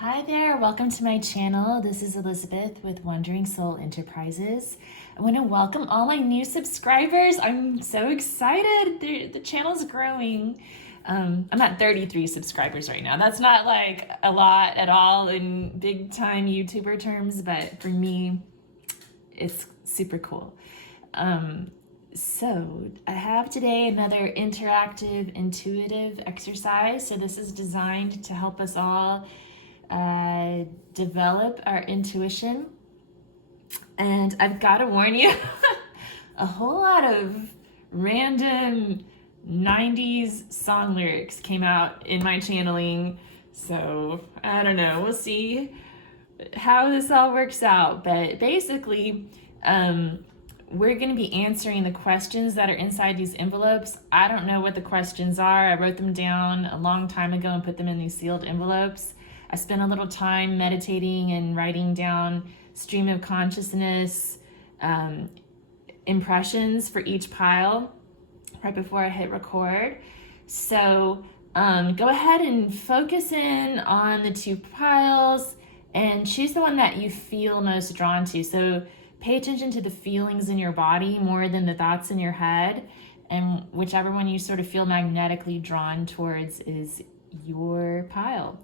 Hi there, welcome to my channel. This is Elizabeth with Wandering Soul Enterprises. I want to welcome all my new subscribers. I'm so excited. The channel's growing. I'm at 33 subscribers right now. That's not like a lot at all in big time YouTuber terms, but for me, it's super cool. So I have today another interactive, intuitive exercise. So this is designed to help us all develop our intuition. And I've got to warn you, a whole lot of random 90s song lyrics came out in my channeling. So I don't know, we'll see how this all works out. But basically, we're going to be answering the questions that are inside these envelopes. I don't know what the questions are. I wrote them down a long time ago and put them in these sealed envelopes. I spent a little time meditating and writing down stream of consciousness impressions for each pile right before I hit record. So go ahead and focus in on the two piles and choose the one that you feel most drawn to. So pay attention to the feelings in your body more than the thoughts in your head, and whichever one you sort of feel magnetically drawn towards is your pile.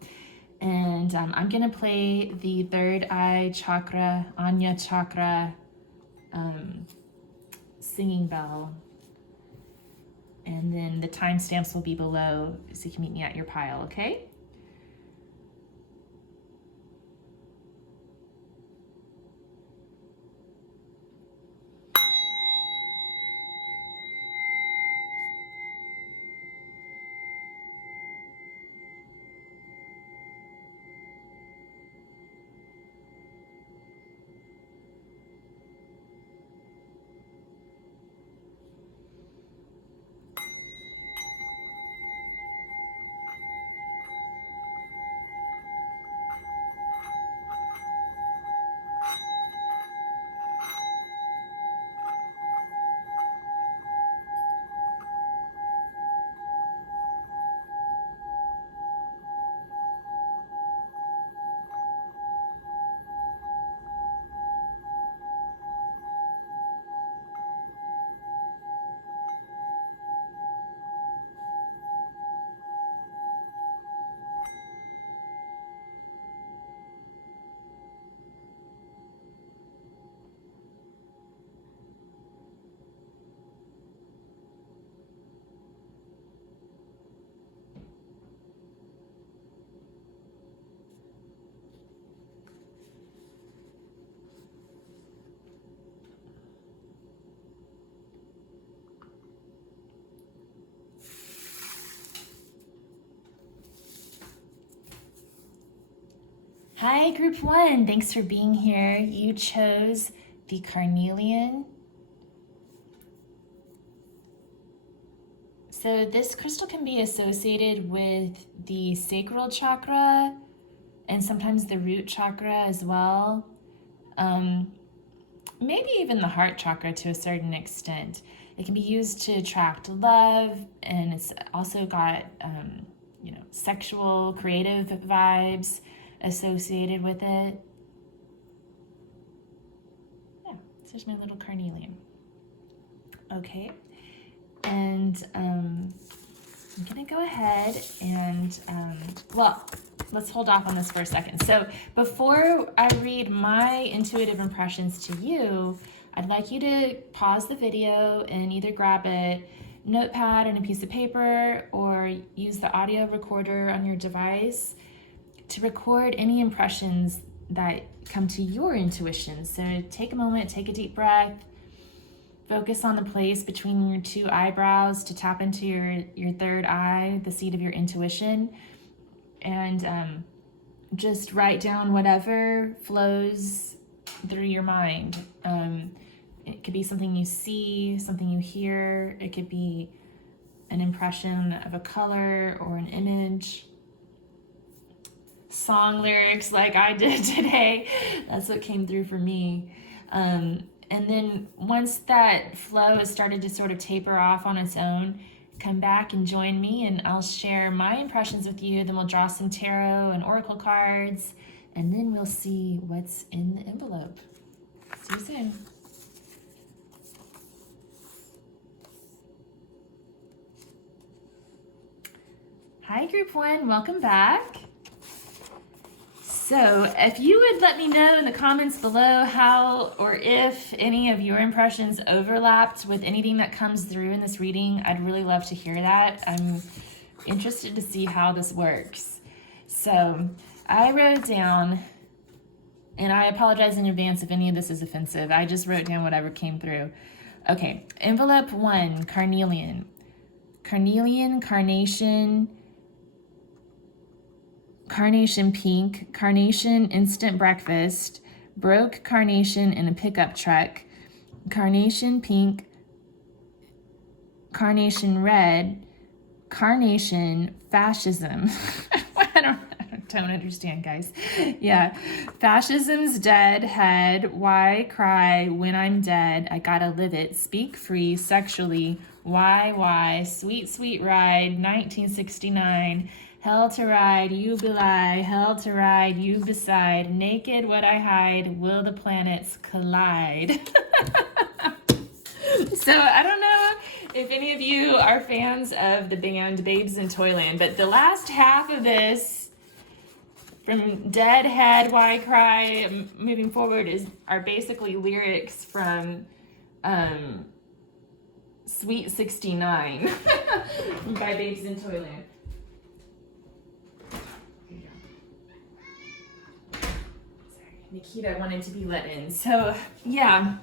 And I'm going to play the third eye chakra, Anya chakra singing bell. And then the timestamps will be below so you can meet me at your pile, okay? Hi, group one. Thanks for being here. You chose the carnelian. So this crystal can be associated with the sacral chakra and sometimes the root chakra as well. Maybe even the heart chakra to a certain extent. It can be used to attract love, and it's also got sexual, creative vibes associated with it. Yeah, so there's my little carnelian. Okay, and I'm gonna go ahead and, let's hold off on this for a second. So before I read my intuitive impressions to you, I'd like you to pause the video and either grab a notepad and a piece of paper or use the audio recorder on your device to record any impressions that come to your intuition. So take a moment, take a deep breath, focus on the place between your two eyebrows to tap into your third eye, the seat of your intuition, and just write down whatever flows through your mind. It could be something you see, something you hear. It could be an impression of a color or an image. Song lyrics like I did today. That's what came through for me. And then once that flow has started to sort of taper off on its own, come back and join me, and I'll share my impressions with you. Then we'll draw some tarot and oracle cards, and then we'll see what's in the envelope. See you soon. Hi, Group 1. Welcome back. So if you would let me know in the comments below how or if any of your impressions overlapped with anything that comes through in this reading, I'd really love to hear that. I'm interested to see how this works. So I wrote down, and I apologize in advance if any of this is offensive. I just wrote down whatever came through. Okay, envelope 1, carnelian. Carnelian, carnation, carnation pink, carnation instant breakfast, broke carnation in a pickup truck, carnation pink, carnation red, carnation fascism. I don't understand, guys. Yeah. Fascism's dead head. Why cry when I'm dead? I gotta live it. Speak free sexually. Why? Sweet, sweet ride. 1969. Hell to ride, you belie. Hell to ride, you beside. Naked what I hide. Will the planets collide? So I don't know if any of you are fans of the band Babes in Toyland, but the last half of this, from Dead Head, Why Cry, moving forward, are basically lyrics from Sweet 69 by Babes in Toyland. Sorry, Nikita wanted to be let in. So yeah,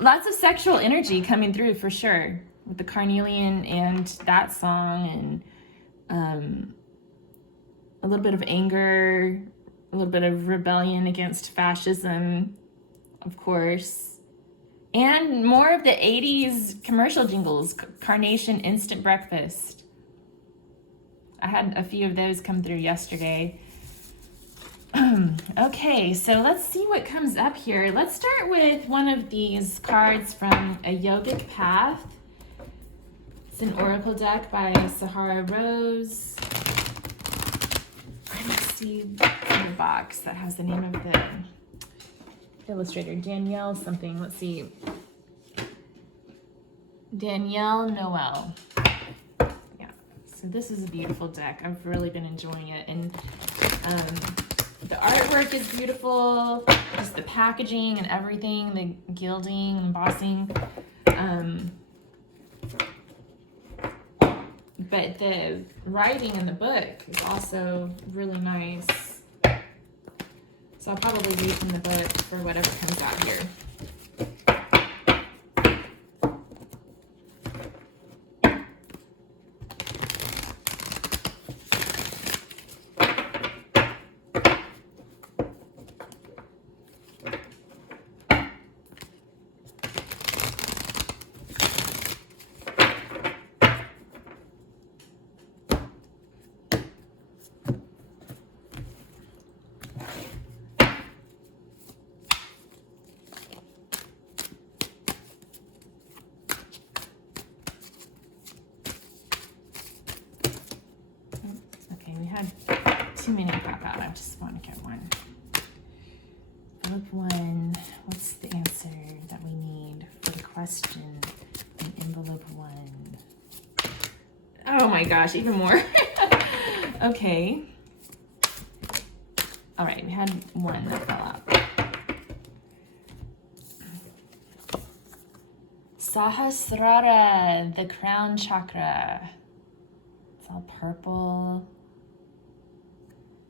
lots of sexual energy coming through for sure with the carnelian and that song, and a little bit of anger, a little bit of rebellion against fascism, of course, and more of the 80s commercial jingles. Carnation instant breakfast. I had a few of those come through yesterday. Okay, so let's see what comes up here. Let's start with one of these cards from a Yogic Path. It's an oracle deck by Sahara Rose. I don't see in the box that has the name of the illustrator. Danielle something. Let's see. Danielle Noel. Yeah, so this is a beautiful deck. I've really been enjoying it. And the artwork is beautiful, just the packaging and everything, the gilding and embossing. But the writing in the book is also really nice. So I'll probably read from the book for whatever comes out here. Too many pop out. I just want to get one. Envelope 1. What's the answer that we need for the question in envelope 1? Oh my gosh, even more. Okay. All right, we had one that fell out. Sahasrara, the crown chakra. It's all purple.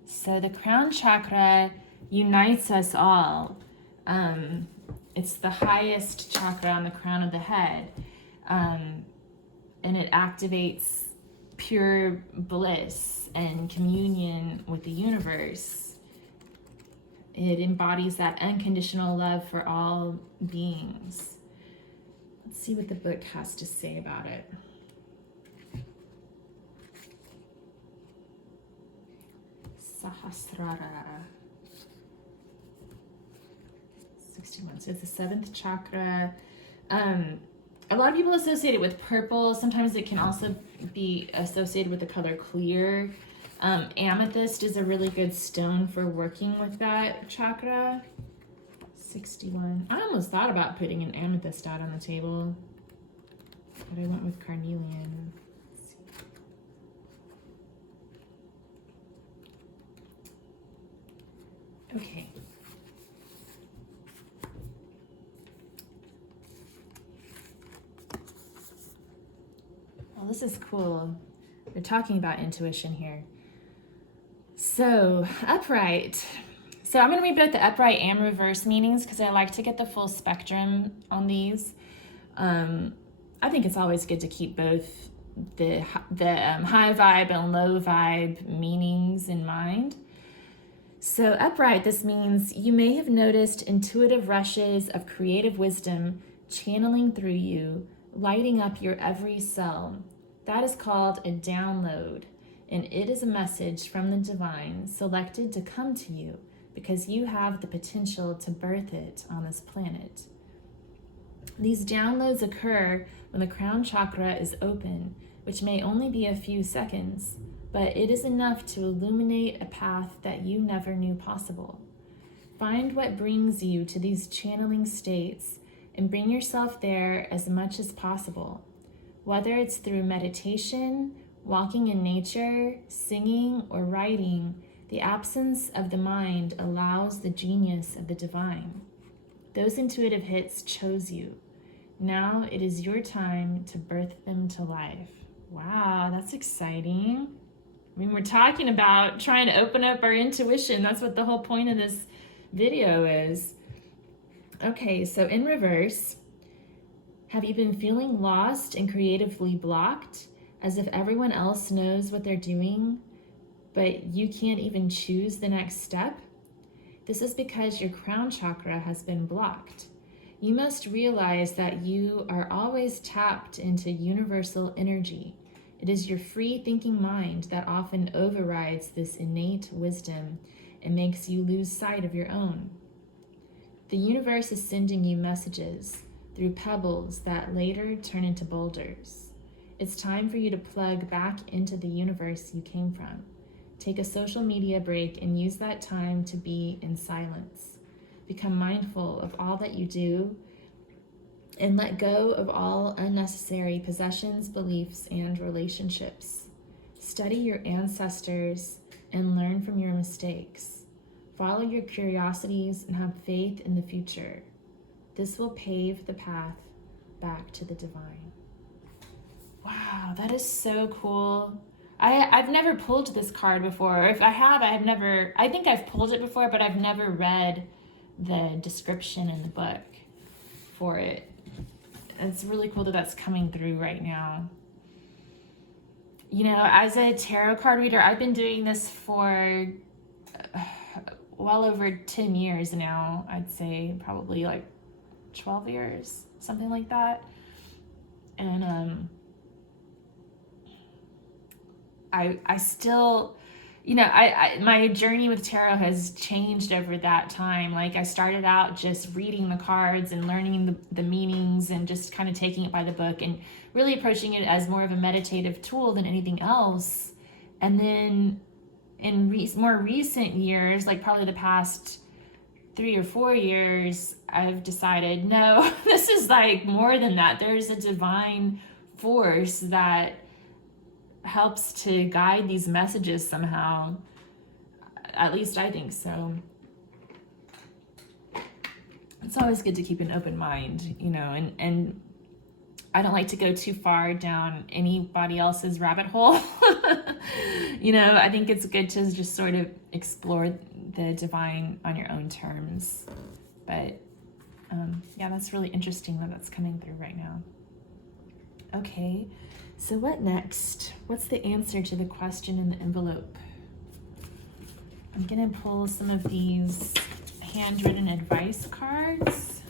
So the crown chakra unites us all. It's the highest chakra on the crown of the head. And it activates pure bliss and communion with the universe. It embodies that unconditional love for all beings. Let's see what the book has to say about it. Sahasrara. 61. So it's the 7th chakra. a lot of people associate it with purple. Sometimes it can also be associated with the color clear. Amethyst is a really good stone for working with that chakra. 61. I almost thought about putting an amethyst out on the table, but I went with carnelian. Okay. Well, this is cool. We're talking about intuition here. So, upright. So I'm going to read both the upright and reverse meanings because I like to get the full spectrum on these. I think it's always good to keep both the high vibe and low vibe meanings in mind. So upright, this means you may have noticed intuitive rushes of creative wisdom channeling through you, lighting up your every cell. That is called a download, and it is a message from the divine selected to come to you because you have the potential to birth it on this planet. These downloads occur when the crown chakra is open, which may only be a few seconds, but it is enough to illuminate a path that you never knew possible. Find what brings you to these channeling states and bring yourself there as much as possible. Whether it's through meditation, walking in nature, singing, or writing, the absence of the mind allows the genius of the divine. Those intuitive hits chose you. Now it is your time to birth them to life. Wow, that's exciting. I mean, we're talking about trying to open up our intuition. That's what the whole point of this video is. Okay, so in reverse, have you been feeling lost and creatively blocked, as if everyone else knows what they're doing, but you can't even choose the next step? This is because your crown chakra has been blocked. You must realize that you are always tapped into universal energy. It is your free thinking mind that often overrides this innate wisdom and makes you lose sight of your own. The universe is sending you messages through pebbles that later turn into boulders. It's time for you to plug back into the universe you came from. Take a social media break and use that time to be in silence. Become mindful of all that you do and let go of all unnecessary possessions, beliefs, and relationships. Study your ancestors and learn from your mistakes. Follow your curiosities and have faith in the future. This will pave the path back to the divine. Wow, that is so cool. I've never pulled this card before. If I have, I think I've pulled it before, but I've never read the description in the book for it. It's really cool that that's coming through right now. You know, as a tarot card reader, I've been doing this for well over 10 years now. I'd say probably like 12 years, something like that. And I still, you know, my journey with tarot has changed over that time. Like I started out just reading the cards and learning the meanings and just kind of taking it by the book and really approaching it as more of a meditative tool than anything else. And then in more recent years, like probably the past 3 or 4 years, I've decided, no, this is like more than that. There's a divine force that helps to guide these messages somehow. At least I think so. It's always good to keep an open mind, you know, and I don't like to go too far down anybody else's rabbit hole. You know, I think it's good to just sort of explore the divine on your own terms. But yeah, that's really interesting that that's coming through right now. Okay, so what next? What's the answer to the question in the envelope? I'm gonna pull some of these handwritten advice cards.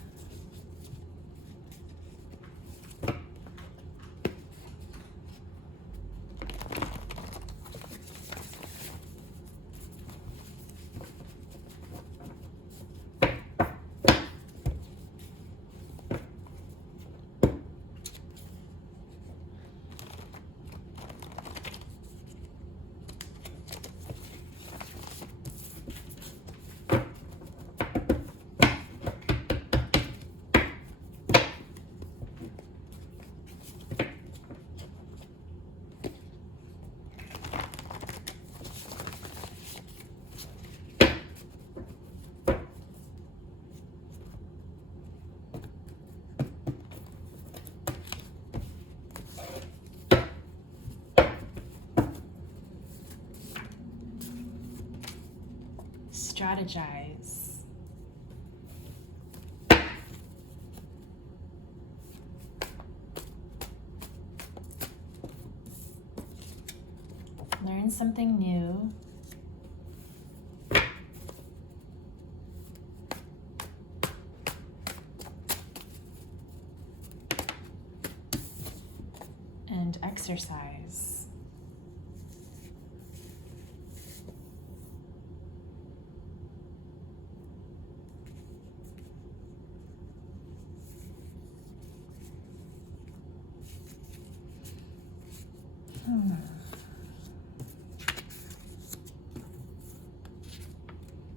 strategize. Learn something new. And exercise.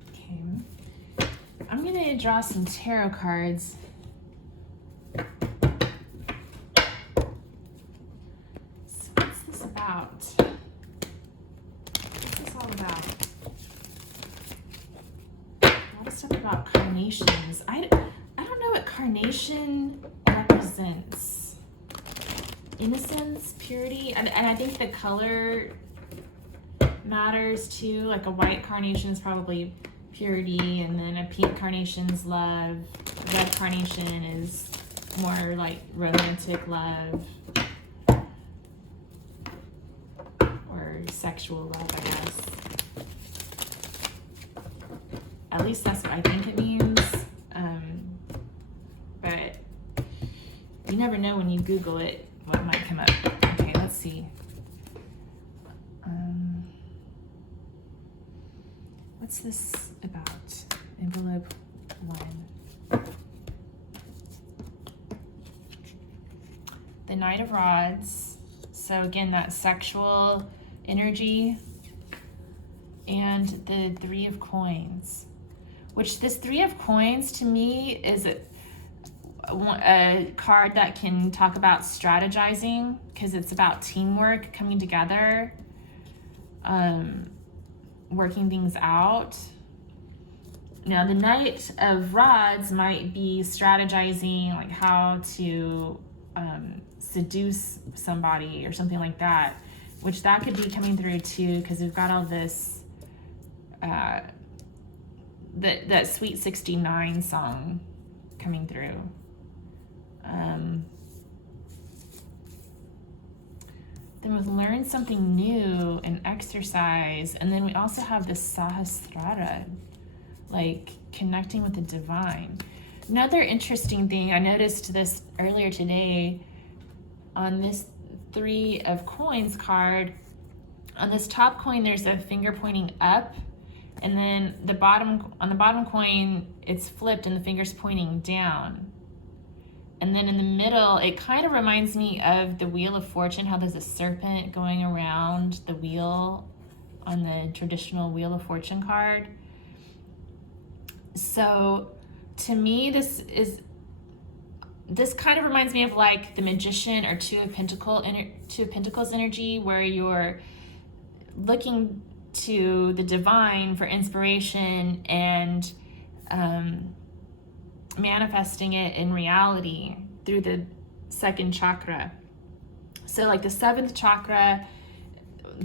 Okay. I'm going to draw some tarot cards. About carnations. I don't know what carnation represents. Innocence, purity, and I think the color matters too. Like a white carnation is probably purity, and then a pink carnation is love. A red carnation is more like romantic love or sexual love, I guess. At least that's what I think it means. But you never know when you Google it what might come up. Okay, let's see. What's this about? Envelope 1. The Knight of Rods. So again, that sexual energy. And the Three of Coins. Which this Three of Coins to me is a card that can talk about strategizing, because it's about teamwork, coming together, working things out. Now the Knight of Rods might be strategizing like how to seduce somebody or something like that, which that could be coming through too, because we've got all this that Sweet 69 song coming through. Then we've learned something new and exercise, and then we also have the Sahasrara, like connecting with the divine. Another interesting thing, I noticed this earlier today on this Three of Coins card. On this top coin, there's a finger pointing up, and then on the bottom coin, it's flipped and the finger's pointing down. And then in the middle, it kind of reminds me of the Wheel of Fortune, how there's a serpent going around the wheel on the traditional Wheel of Fortune card. So to me, this kind of reminds me of like the Magician or Two of Pentacles energy, where you're looking to the divine for inspiration and manifesting it in reality through the second chakra. So like the seventh chakra,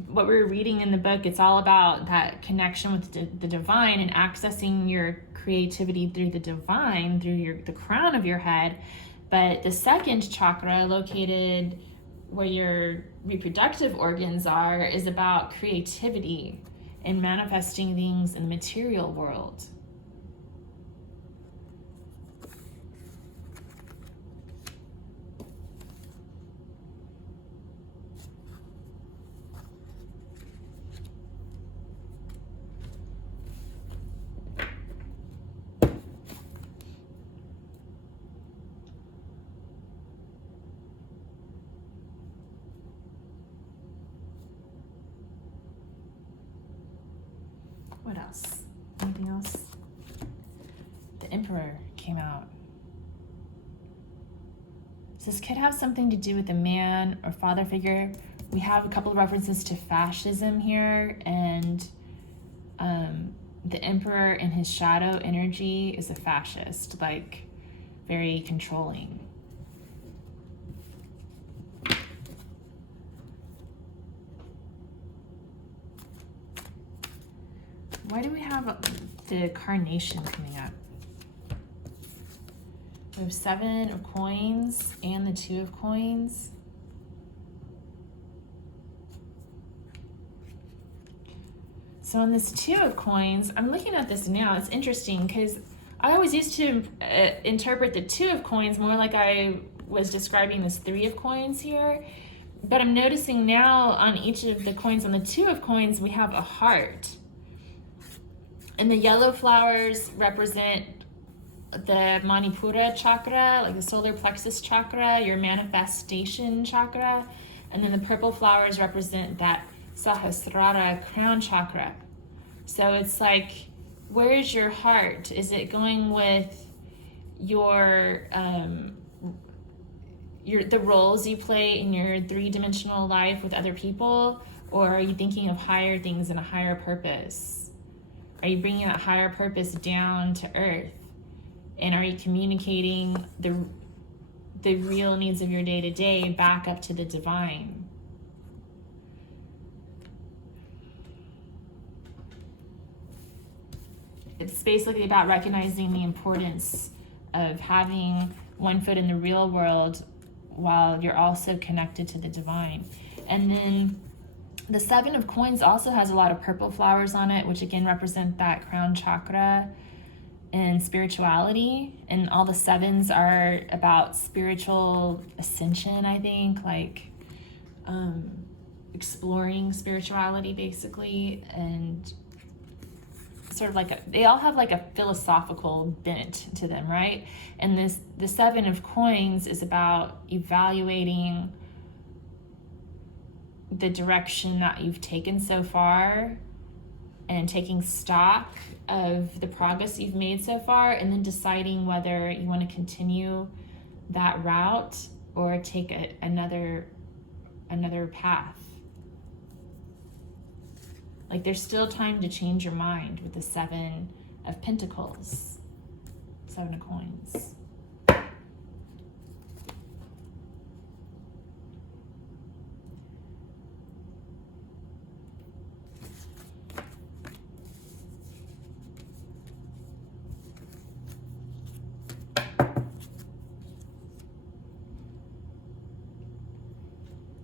what we're reading in the book, it's all about that connection with the divine and accessing your creativity through the divine, through the crown of your head. But the second chakra, located where your reproductive organs are, is about creativity and manifesting things in the material world. What else? Anything else? The Emperor came out. So this could have something to do with a man or father figure. We have a couple of references to fascism here, and the Emperor in his shadow energy is a fascist, like very controlling. Why do we have the carnation coming up? We have 7 of coins and the 2 of coins. So on this 2 of coins, I'm looking at this now. It's interesting because I always used to interpret the 2 of coins more like I was describing this 3 of coins here. But I'm noticing now on each of the coins, on the 2 of coins, we have a heart. And the yellow flowers represent the Manipura chakra, like the solar plexus chakra, your manifestation chakra. And then the purple flowers represent that Sahasrara crown chakra. So it's like, where's your heart? Is it going with your the roles you play in your 3-dimensional life with other people, or are you thinking of higher things and a higher purpose? Are you bringing that higher purpose down to earth? And are you communicating the real needs of your day-to-day back up to the divine? It's basically about recognizing the importance of having one foot in the real world while you're also connected to the divine. And then the 7 of coins also has a lot of purple flowers on it, which again represent that crown chakra and spirituality. And all the 7s are about spiritual ascension, I think, like exploring spirituality basically, and sort of like they all have like a philosophical bent to them, right? And the 7 of coins is about evaluating the direction that you've taken so far and taking stock of the progress you've made so far, and then deciding whether you want to continue that route or take another path. Like there's still time to change your mind with the 7 of Pentacles, 7 of coins.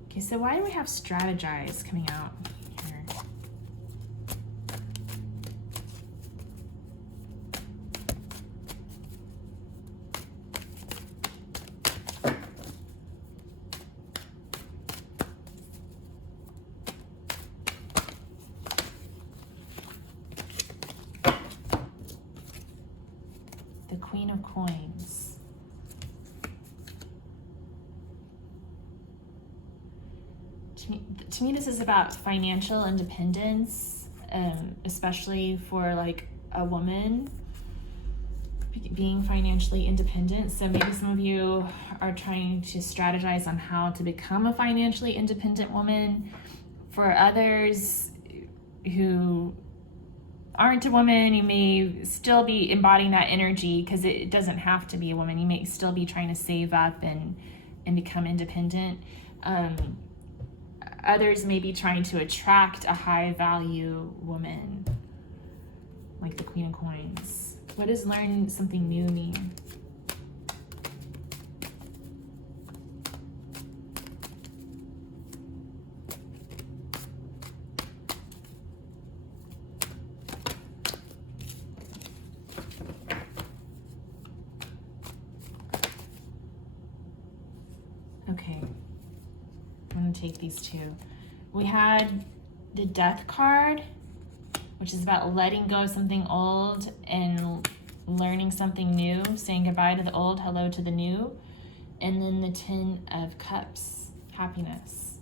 Okay, so why do we have strategize coming out here? The Queen of Coins. To me, this is about financial independence, especially for like a woman being financially independent. So maybe some of you are trying to strategize on how to become a financially independent woman. For others who aren't a woman, you may still be embodying that energy, because it doesn't have to be a woman. You may still be trying to save up and become independent. Others may be trying to attract a high value woman, like the Queen of Coins. What does learn something new mean? Okay. I'm going to take these 2. We had the Death card, which is about letting go of something old and learning something new, saying goodbye to the old, hello to the new. And then the 10 of Cups, happiness.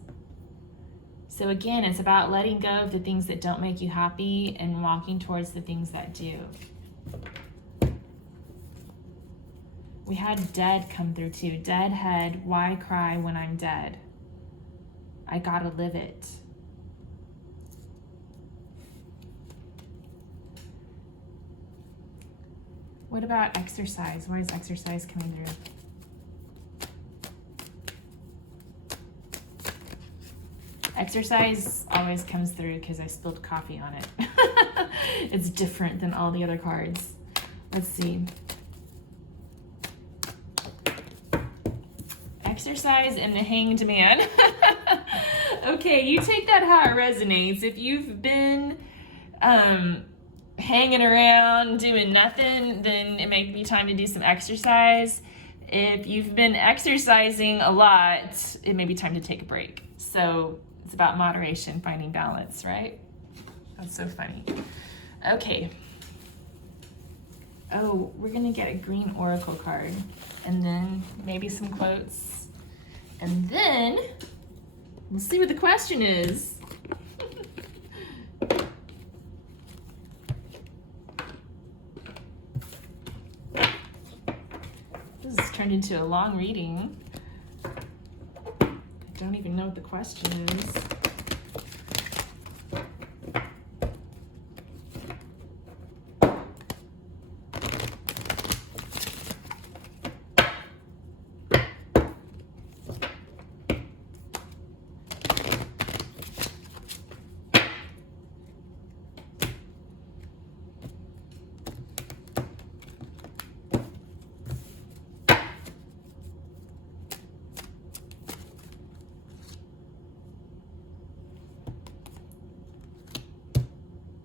So again, it's about letting go of the things that don't make you happy and walking towards the things that do. We had dead come through too. Deadhead, why cry when I'm dead? I gotta live it. What about exercise? Why is exercise coming through? Exercise always comes through because I spilled coffee on it. It's different than all the other cards. Let's see. Exercise and the Hanged Man. Okay, you take that how it resonates. If you've been hanging around doing nothing, then it may be time to do some exercise. If you've been exercising a lot, it may be time to take a break. So it's about moderation, finding balance, right? That's so funny. Okay. Oh, we're gonna get a green oracle card, and then maybe some quotes, and then we'll see what the question is. This has turned into a long reading. I don't even know what the question is.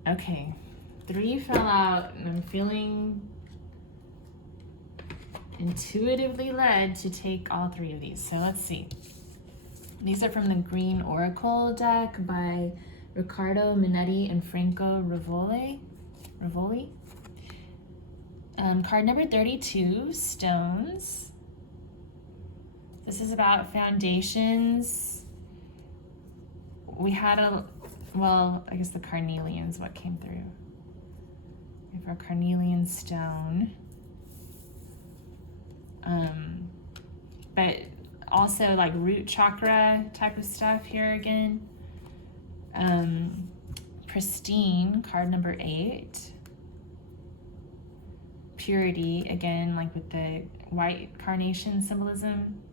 Okay, 3 fell out, and I'm feeling intuitively led to take all 3 of these. So let's see. These are from the Green Oracle deck by Riccardo Minetti and Franco Rivoli. Card number 32, Stones. This is about foundations. We had well, I guess the carnelian is what came through. We have our carnelian stone. But also like root chakra type of stuff here again. Pristine, card number 8. Purity, again, like with the white carnation symbolism.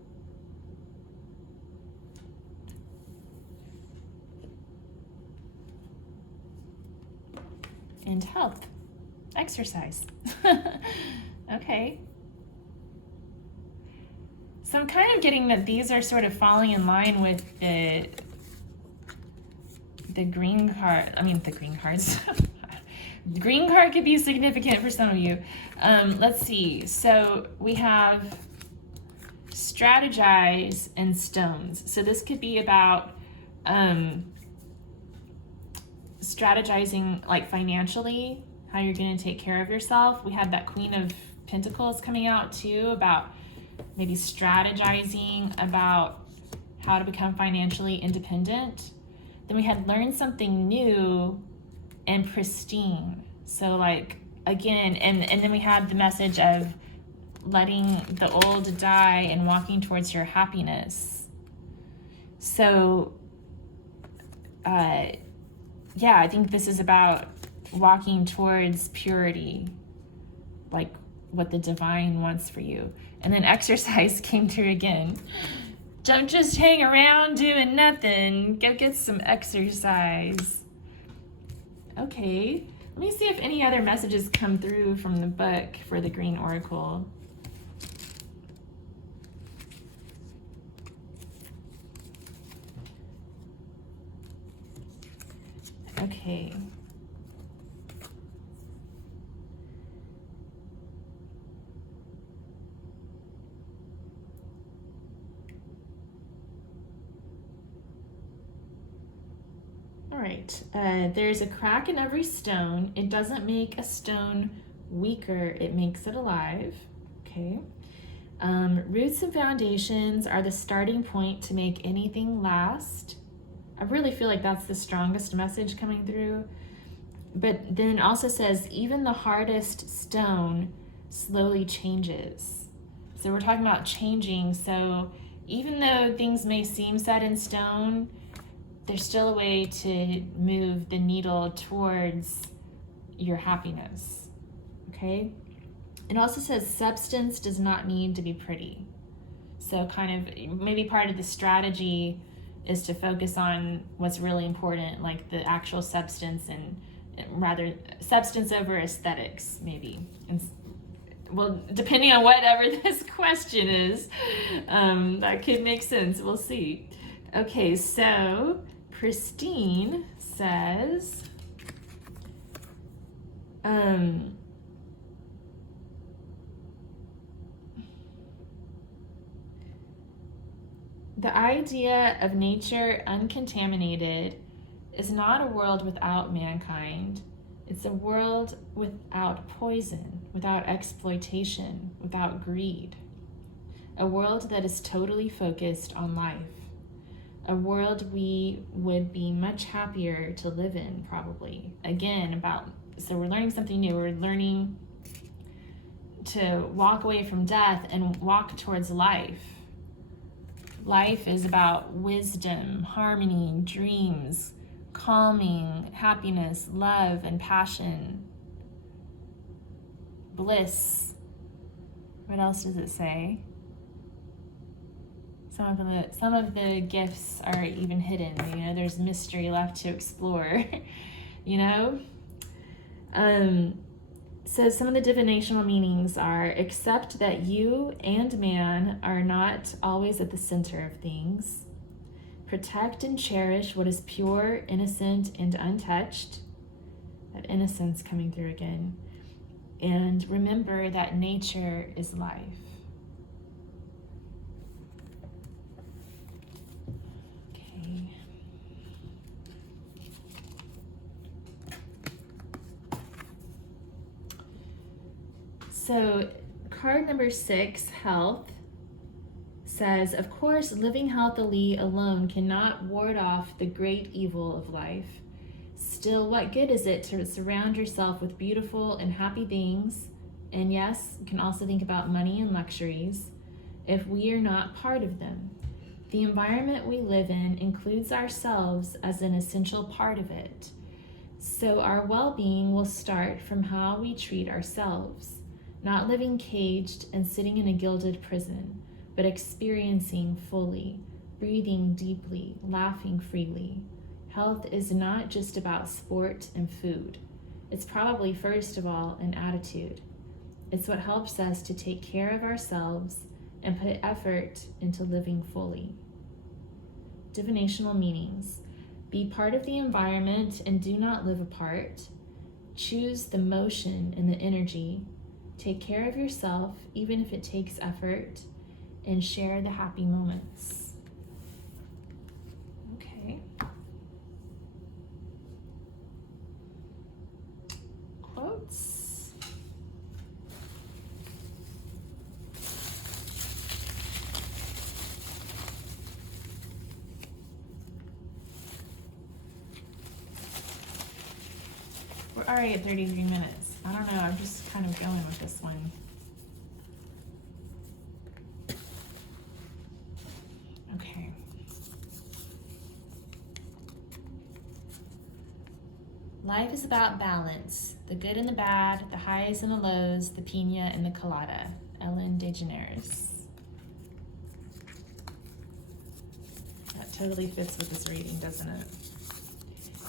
And health, exercise. Okay. So I'm kind of getting that these are sort of falling in line with the green card. I mean, the green cards. The green card could be significant for some of you. Let's see. So we have strategize and stones. So this could be about strategizing like financially, how you're going to take care of yourself. We had that Queen of Pentacles coming out too, about maybe strategizing about how to become financially independent. Then we had learn something new and pristine. So like, again, and then we had the message of letting the old die and walking towards your happiness. So, yeah, I think this is about walking towards purity, like what the divine wants for you. And then exercise came through again. Don't just hang around doing nothing. Go get some exercise. Okay, let me see if any other messages come through from the book for the Green Oracle. Okay. All right, there's a crack in every stone. It doesn't make a stone weaker, it makes it alive. Okay. Roots and foundations are the starting point to make anything last. I really feel like that's the strongest message coming through. But then it also says, even the hardest stone slowly changes. So we're talking about changing. So even though things may seem set in stone, there's still a way to move the needle towards your happiness. Okay? It also says substance does not need to be pretty. So kind of maybe part of the strategy is to focus on what's really important, like the actual substance rather substance over aesthetics, maybe. And, well, depending on whatever this question is, that could make sense. We'll see. Okay, so Christine says, the idea of nature uncontaminated is not a world without mankind. It's a world without poison, without exploitation, without greed. A world that is totally focused on life. A world we would be much happier to live in, probably. Again, so we're learning something new. We're learning to walk away from death and walk towards life. Life is about wisdom, harmony, dreams, calming, happiness, love, and passion, bliss. What else does it say? Some of the gifts are even hidden. There's mystery left to explore. So some of the divinational meanings are: accept that you and man are not always at the center of things. Protect and cherish what is pure, innocent, and untouched. That innocence coming through again. And remember that nature is life. Okay. So card number 6, health, says, of course, living healthily alone cannot ward off the great evil of life. Still, what good is it to surround yourself with beautiful and happy things, and yes, you can also think about money and luxuries, if we are not part of them? The environment we live in includes ourselves as an essential part of it. So our well-being will start from how we treat ourselves, not living caged and sitting in a gilded prison, but experiencing fully, breathing deeply, laughing freely. Health is not just about sport and food. It's probably, first of all, an attitude. It's what helps us to take care of ourselves and put effort into living fully. Divinational meanings. Be part of the environment and do not live apart. Choose the motion and the energy. Take care of yourself, even if it takes effort, and share the happy moments. Okay. Quotes. We're already at 33 minutes. I don't know, I'm just kind of going with this one. Okay. Life is about balance. The good and the bad, the highs and the lows, the piña and the colada. Ellen DeGeneres. That totally fits with this reading, doesn't it?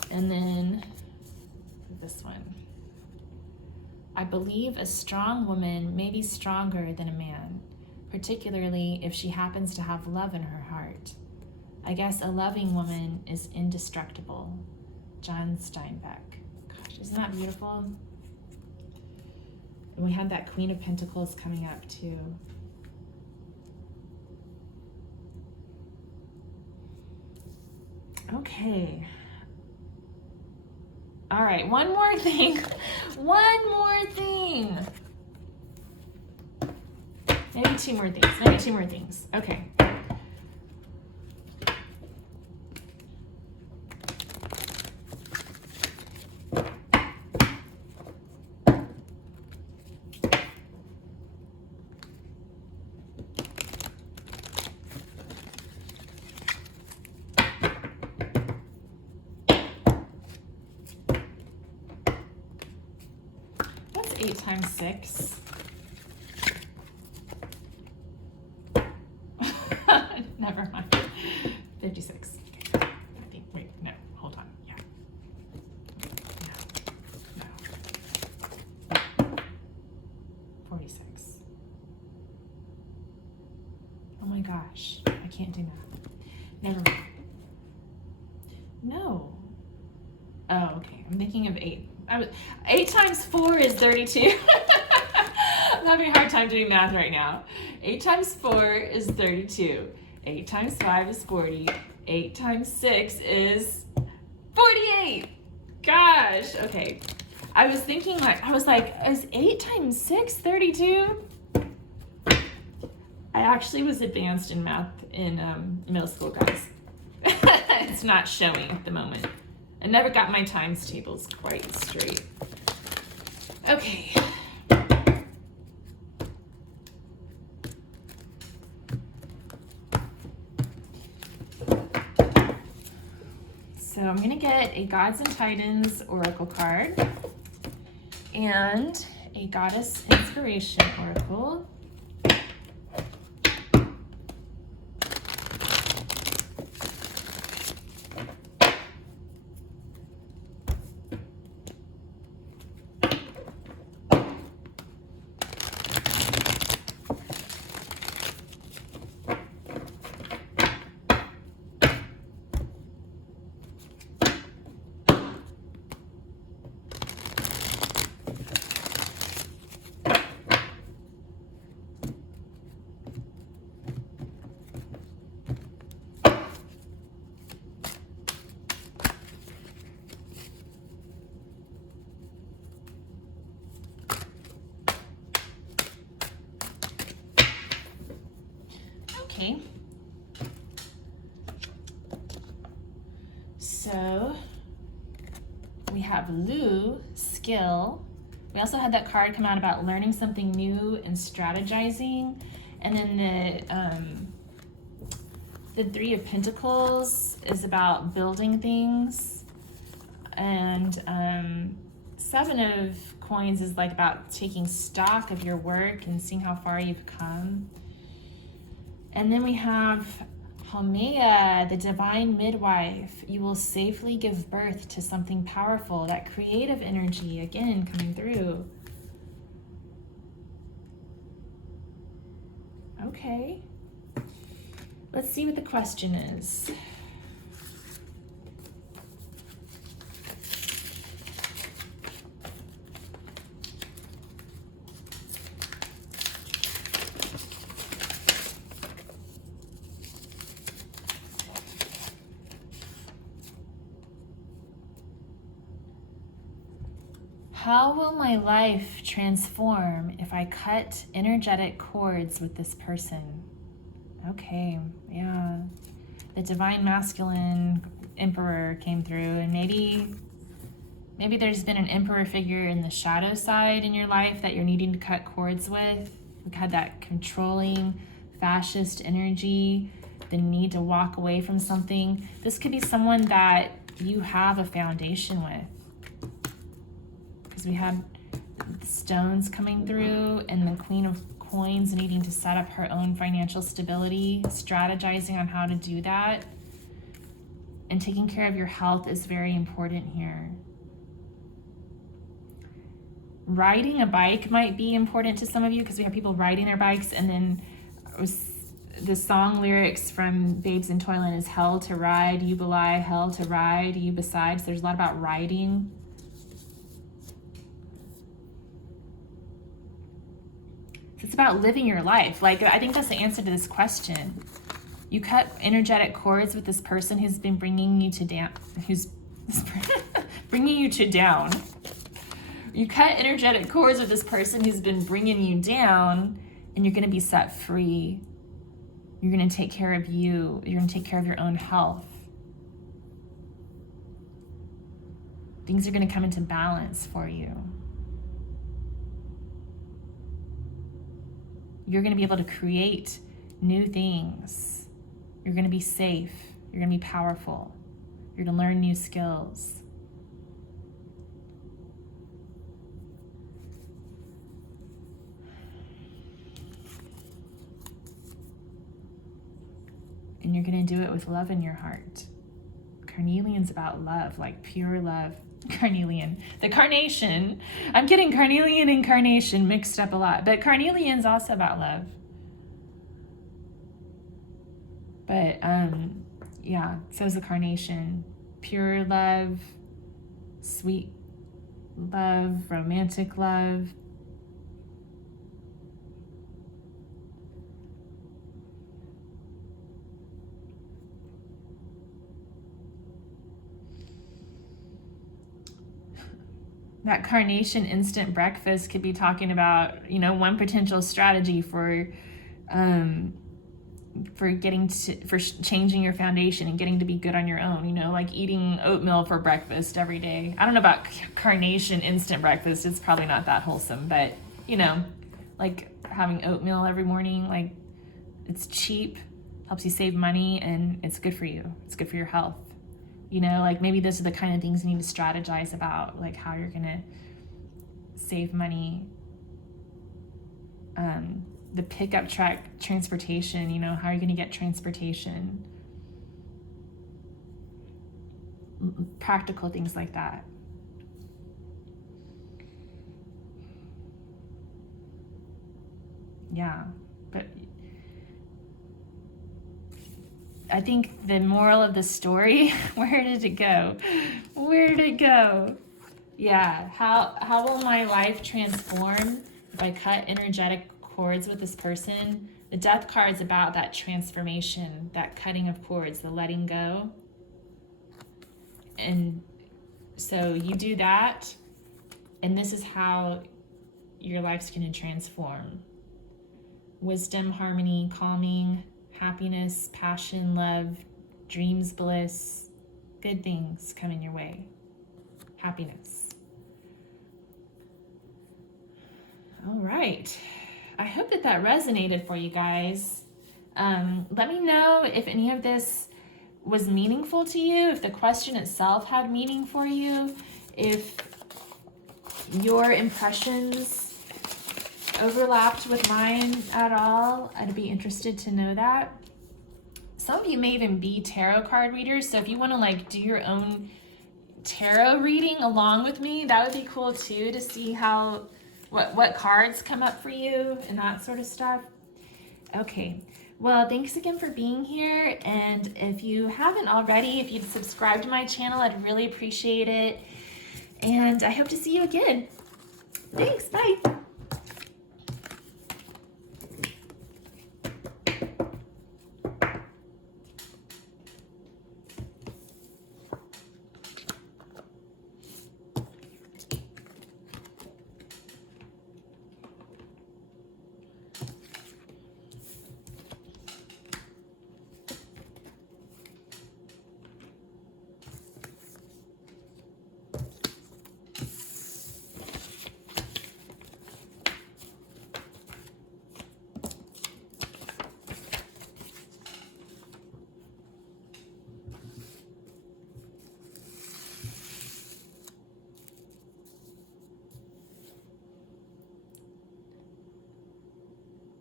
And then this one. I believe a strong woman may be stronger than a man, particularly if she happens to have love in her heart. I guess a loving woman is indestructible. John Steinbeck. Gosh, isn't that beautiful? And we had that Queen of Pentacles coming up too. Okay. All right, one more thing. One more thing. Maybe two more things. Okay. What's 8 times 6? Never mind. 56. Okay. I think, wait, no, hold on. Yeah. can't do math. Never mind. No. Oh, okay. I'm thinking of 8. 8 times 4 is 32. I'm having a hard time doing math right now. 8 times 4 is 32. 8 times 5 is 40. 8 times 6 is 48. Gosh. Okay. I was thinking is 8 times 6 32? I actually was advanced in math in middle school, guys. It's not showing at the moment. I never got my times tables quite straight. Okay. So I'm going to get a Gods and Titans Oracle card and a Goddess Inspiration Oracle. Okay. So we have Lu, skill. We also had that card come out about learning something new and strategizing. And then the 3 of Pentacles is about building things. And 7 of Coins is like about taking stock of your work and seeing how far you've come. And then we have Haumea, the divine midwife. You will safely give birth to something powerful. That creative energy, again, coming through. Okay. Let's see what the question is. How will my life transform if I cut energetic cords with this person? Okay, yeah. The divine masculine emperor came through, and maybe there's been an emperor figure in the shadow side in your life that you're needing to cut cords with. We've had that controlling fascist energy, the need to walk away from something. This could be someone that you have a foundation with. Because we had the stones coming through and the Queen of Coins needing to set up her own financial stability, strategizing on how to do that. And taking care of your health is very important here. Riding a bike might be important to some of you because we have people riding their bikes, and then the song lyrics from Babes in Toyland is hell to ride, you belie, hell to ride, you besides. There's a lot about riding. It's about living your life. Like, I think that's the answer to this question. You cut energetic cords with this person who's been bringing you to down, bringing you to down. You cut energetic cords with this person who's been bringing you down, and you're going to be set free. You're going to take care of you. You're going to take care of your own health. Things are going to come into balance for you. You're going to be able to create new things. You're going to be safe. You're going to be powerful. You're going to learn new skills. And you're going to do it with love in your heart. Carnelian's about love, like pure love. Carnelian. The carnation. I'm getting carnelian and carnation mixed up a lot, but carnelian's also about love. But yeah, so is the carnation. Pure love, sweet love, romantic love. That carnation instant breakfast could be talking about, you know, one potential strategy for changing your foundation and getting to be good on your own, you know, like eating oatmeal for breakfast every day. I don't know about carnation instant breakfast. It's probably not that wholesome, but you know, like having oatmeal every morning, like it's cheap, helps you save money, and it's good for you. It's good for your health. You know, like maybe those are the kind of things you need to strategize about, like how you're gonna save money. The pickup truck transportation, you know, how are you gonna get transportation? Practical things like that. Yeah, but I think the moral of the story, where did it go? Where did it go? Yeah, how will my life transform if I cut energetic cords with this person? The death card's about that transformation, that cutting of cords, the letting go. And so you do that, and this is how your life's going to transform. Wisdom, harmony, calming, happiness, passion, love, dreams, bliss, good things coming your way. Happiness. All right. I hope that resonated for you guys. Let me know if any of this was meaningful to you, if the question itself had meaning for you, if your impressions overlapped with mine at all. I'd be interested to know that. Some of you may even be tarot card readers, so if you want to like do your own tarot reading along with me, that would be cool too, to see how what cards come up for you and that sort of stuff. Okay, well, thanks again for being here, and if you haven't already, if you'd subscribe to my channel, I'd really appreciate it, and I hope to see you again. Thanks, bye.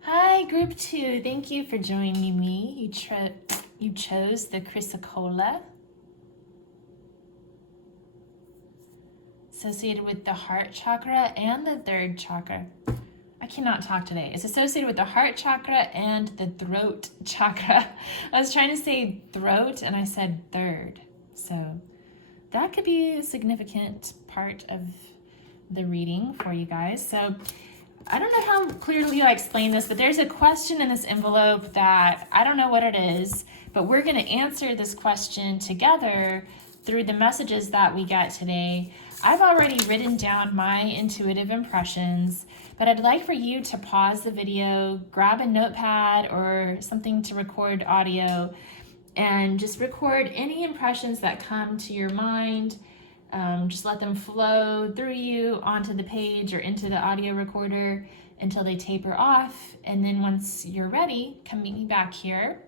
Hi, group 2. Thank you for joining me. You chose the chrysocolla, associated with the heart chakra and the third chakra. I cannot talk today. It's associated with the heart chakra and the throat chakra. I was trying to say throat and I said third. So that could be a significant part of the reading for you guys. So I don't know how clearly I explain this, but there's a question in this envelope that I don't know what it is, but we're going to answer this question together through the messages that we get today. I've already written down my intuitive impressions, but I'd like for you to pause the video, grab a notepad or something to record audio, and just record any impressions that come to your mind. Just let them flow through you onto the page or into the audio recorder until they taper off. And then once you're ready, come meet me back here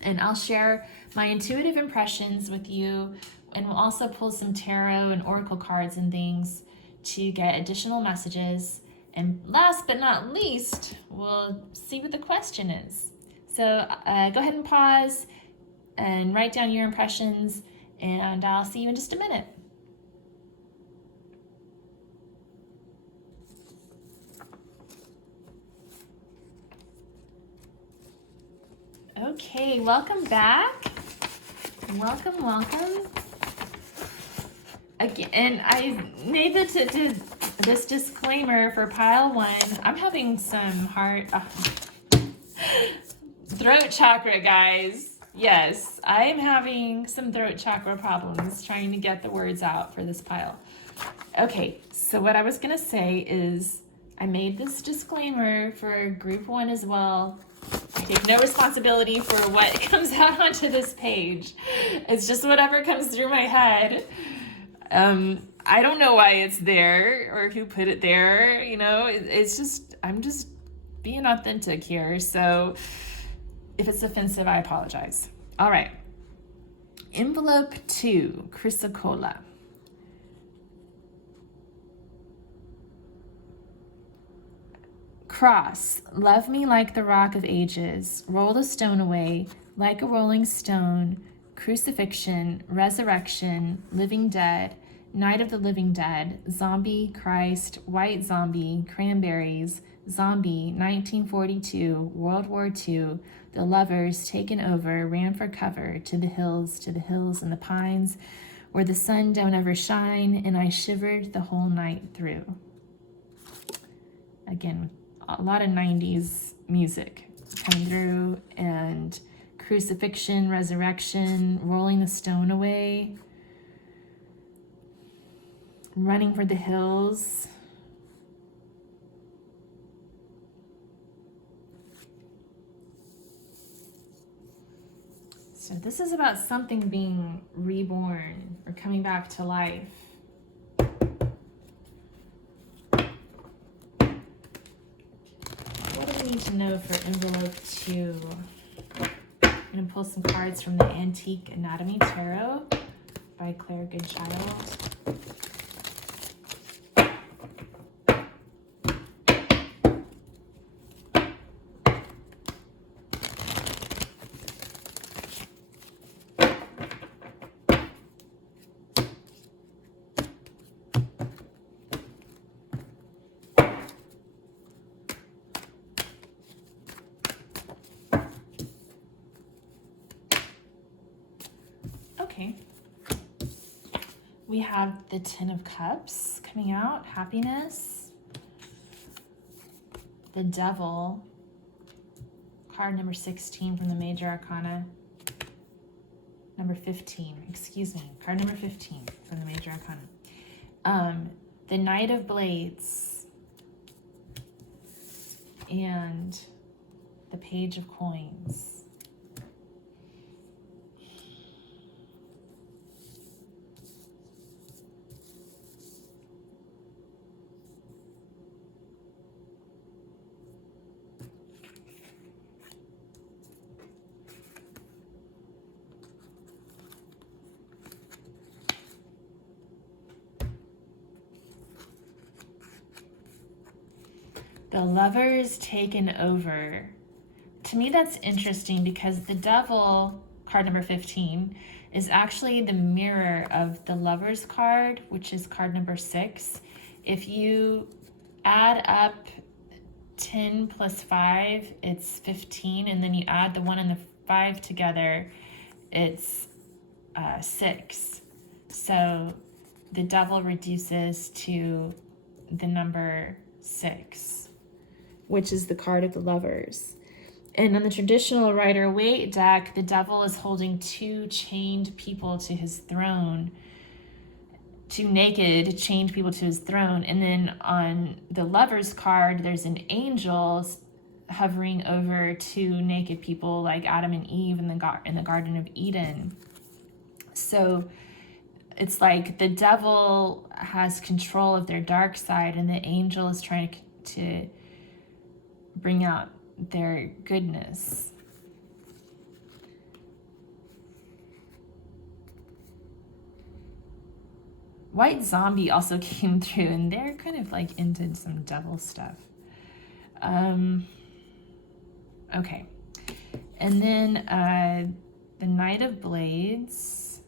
and I'll share my intuitive impressions with you. And we'll also pull some tarot and oracle cards and things to get additional messages. And last but not least, we'll see what the question is. So go ahead and pause and write down your impressions, and I'll see you in just a minute. Okay, welcome back. Welcome, welcome. Again, and I made this disclaimer for pile 1. I'm having some throat chakra, guys. Yes, I'm having some throat chakra problems trying to get the words out for this pile. Okay, so what I was gonna say is I made this disclaimer for group 1 as well. I take no responsibility for what comes out onto this page. It's just whatever comes through my head. I don't know why it's there or who put it there. You know, it's just, I'm just being authentic here. So if it's offensive, I apologize. All right. Envelope 2, Chrysocolla. Cross, love me like the rock of ages, roll the stone away, like a rolling stone, crucifixion, resurrection, living dead, night of the living dead, zombie, Christ, white zombie, cranberries, zombie, 1942, World War II, the lovers taken over, ran for cover, to the hills and the pines, where the sun don't ever shine, and I shivered the whole night through. Again, a lot of 90s music coming through, and crucifixion, resurrection, rolling the stone away, running for the hills. So this is about something being reborn or coming back to life. Need to know for envelope 2. I'm going to pull some cards from the Antique Anatomy Tarot by Claire Goodchild. Okay. We have the Ten of Cups coming out, happiness. The Devil, card number 16 from the Major Arcana. Number 15, excuse me, card number 15 from the Major Arcana. The Knight of Blades and the Page of Coins. The Lovers taken over. To me, that's interesting because the Devil, card number 15, is actually the mirror of the Lovers card, which is card number 6. If you add up 10 plus 5, it's 15, and then you add the 1 and the 5 together, it's 6. So the Devil reduces to the number 6. Which is the card of the Lovers. And on the traditional Rider-Waite deck, the Devil is holding 2 chained people to his throne, 2 naked chained people to his throne. And then on the Lovers card, there's an angel hovering over 2 naked people like Adam and Eve in the Garden of Eden. So it's like the Devil has control of their dark side, and the angel is trying to bring out their goodness. White Zombie also came through, and they're kind of like into some devil stuff. Okay. And then the Knight of Blades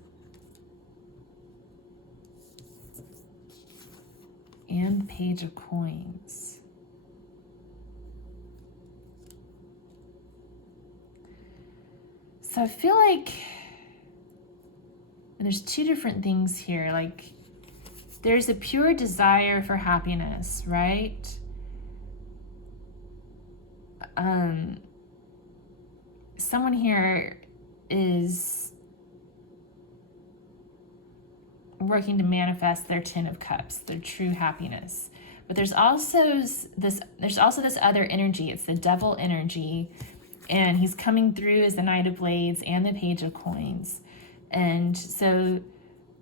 and the Page of Coins. So I feel like there's two different things here. Like, there's a pure desire for happiness, right? Someone here is working to manifest their 10 of cups, their true happiness. But there's also this other energy. It's the devil energy, and he's coming through as the Knight of Blades and the Page of Coins. And so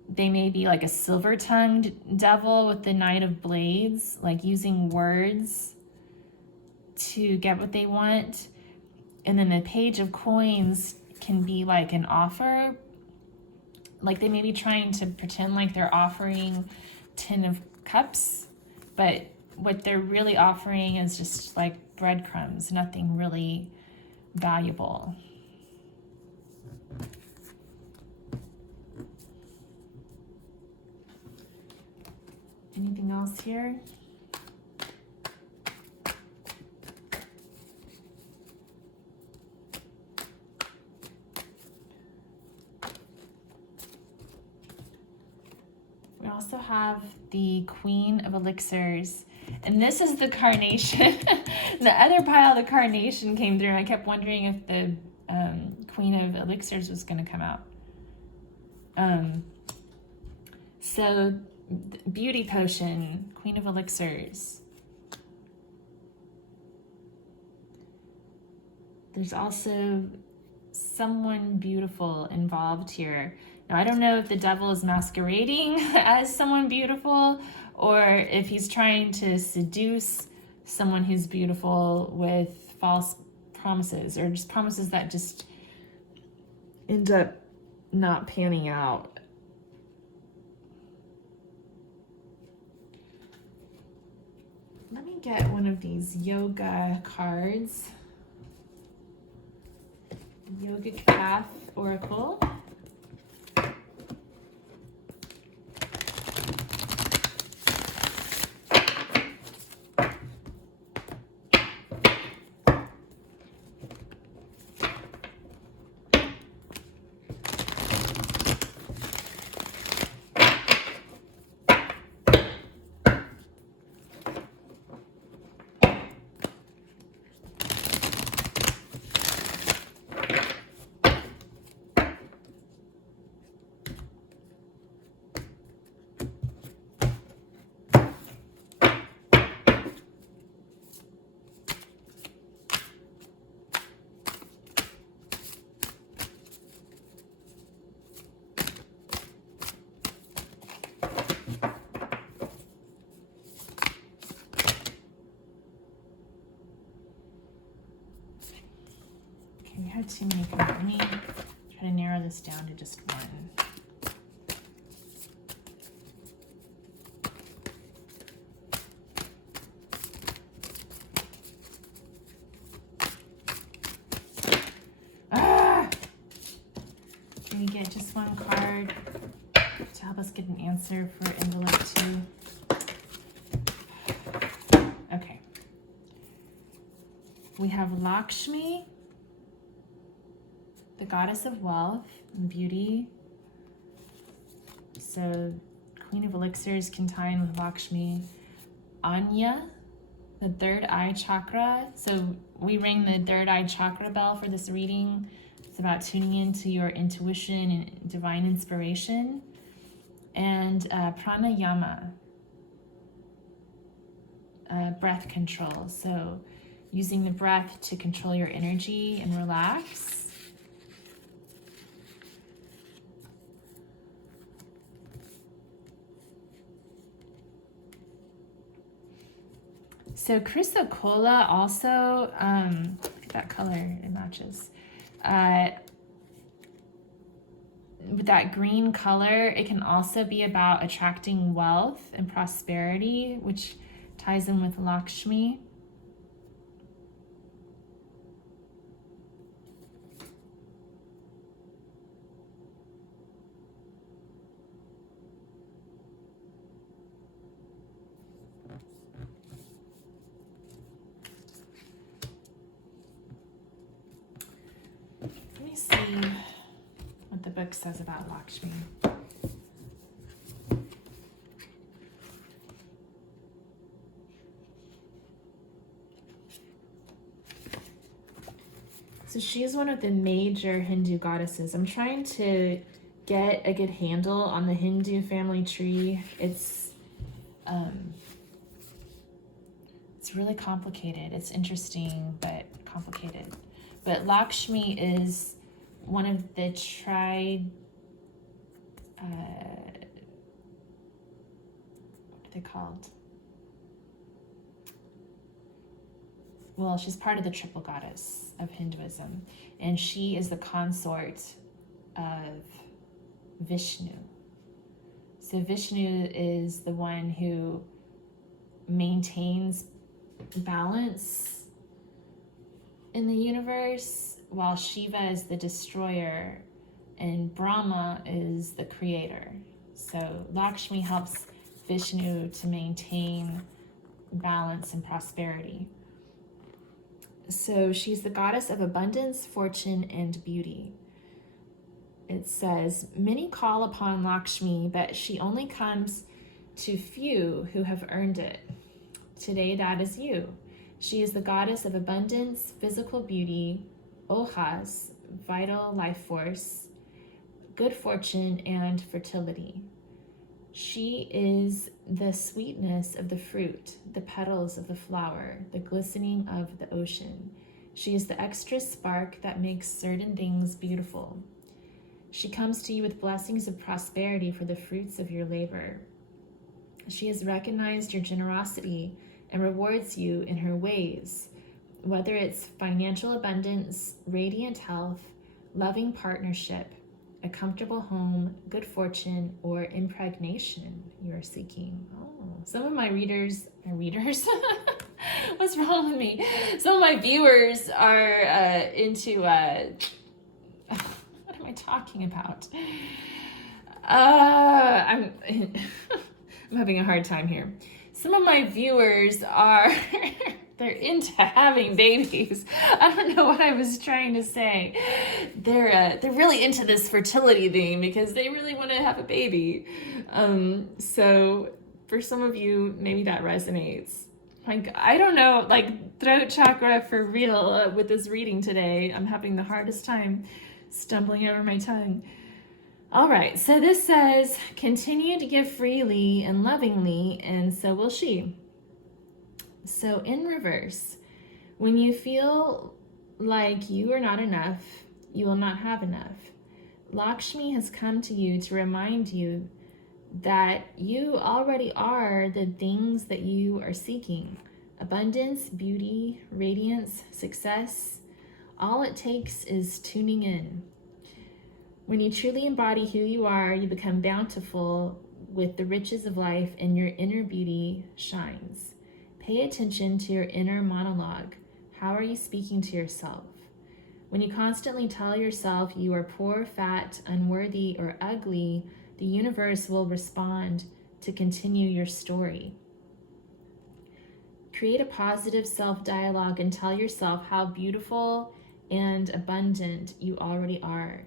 they may be like a silver-tongued devil with the Knight of Blades, like using words to get what they want. And then the Page of Coins can be like an offer. Like they may be trying to pretend like they're offering 10 of cups, but what they're really offering is just like breadcrumbs, nothing really valuable. Anything else here? We also have the Queen of Elixirs, and this is the carnation. The other pile of the carnation came through, and I kept wondering if the Queen of Elixirs was going to come out. So, beauty potion, Queen of Elixirs. There's also someone beautiful involved here. Now, I don't know if the devil is masquerading as someone beautiful or if he's trying to seduce someone who's beautiful with false promises, or just promises that just end up not panning out. Let me get one of these yoga cards. Yogic Path Oracle. We had too many. Let me try to narrow this down to just one. Can we get just one card to help us get an answer for envelope 2? Okay. We have Lakshmi, the goddess of wealth and beauty. So Queen of Elixirs can tie in with Lakshmi. Anya, the third eye chakra. So we ring the third eye chakra bell for this reading. It's about tuning into your intuition and divine inspiration. And pranayama, breath control. So using the breath to control your energy and relax. So chrysocolla also, look at that color, it matches. With that green color, it can also be about attracting wealth and prosperity, which ties in with Lakshmi. Let me see. book says about Lakshmi. So she's one of the major Hindu goddesses. I'm trying to get a good handle on the Hindu family tree. It's really complicated. It's interesting, but complicated. But Lakshmi is one of the what are they called? Well, she's part of the triple goddess of Hinduism, and she is the consort of Vishnu. So Vishnu is the one who maintains balance in the universe, while Shiva is the destroyer and Brahma is the creator. So Lakshmi helps Vishnu to maintain balance and prosperity. So she's the goddess of abundance, fortune, and beauty. It says, many call upon Lakshmi, but she only comes to few who have earned it. Today, that is you. She is the goddess of abundance, physical beauty, ohas, vital life force, good fortune, and fertility. She is the sweetness of the fruit, the petals of the flower, the glistening of the ocean. She is the extra spark that makes certain things beautiful. She comes to you with blessings of prosperity for the fruits of your labor. She has recognized your generosity and rewards you in her ways, whether it's financial abundance, radiant health, loving partnership, a comfortable home, good fortune, or impregnation you are seeking. Oh, some of my readers, what's wrong with me? Some of my viewers are into, what am I talking about? I'm having a hard time here. Some of my viewers are, they're into having babies. I don't know what I was trying to say. They're really into this fertility thing because they really want to have a baby. So for some of you, maybe that resonates. Like, I don't know, like throat chakra for real with this reading today. I'm having the hardest time stumbling over my tongue. All right, so this says, continue to give freely and lovingly, and so will she. So in reverse, when you feel like you are not enough, you will not have enough. Lakshmi has come to you to remind you that you already are the things that you are seeking. Abundance, beauty, radiance, success. All it takes is tuning in. When you truly embody who you are, you become bountiful with the riches of life, and your inner beauty shines. Pay attention to your inner monologue. How are you speaking to yourself? When you constantly tell yourself you are poor, fat, unworthy, or ugly, the universe will respond to continue your story. Create a positive self-dialogue and tell yourself how beautiful and abundant you already are.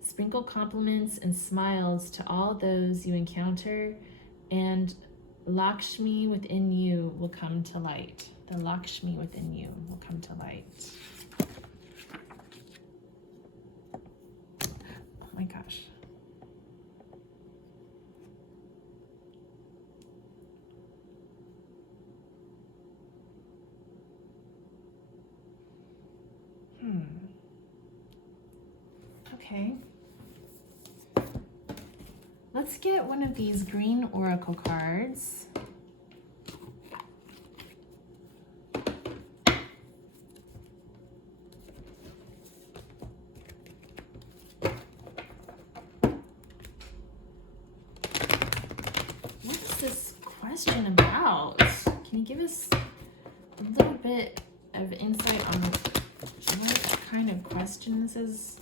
Sprinkle compliments and smiles to all those you encounter, and Lakshmi within you will come to light. The Lakshmi within you will come to light. Oh my gosh. Okay. Let's get one of these green oracle cards. What is this question about? Can you give us a little bit of insight on what kind of question this is?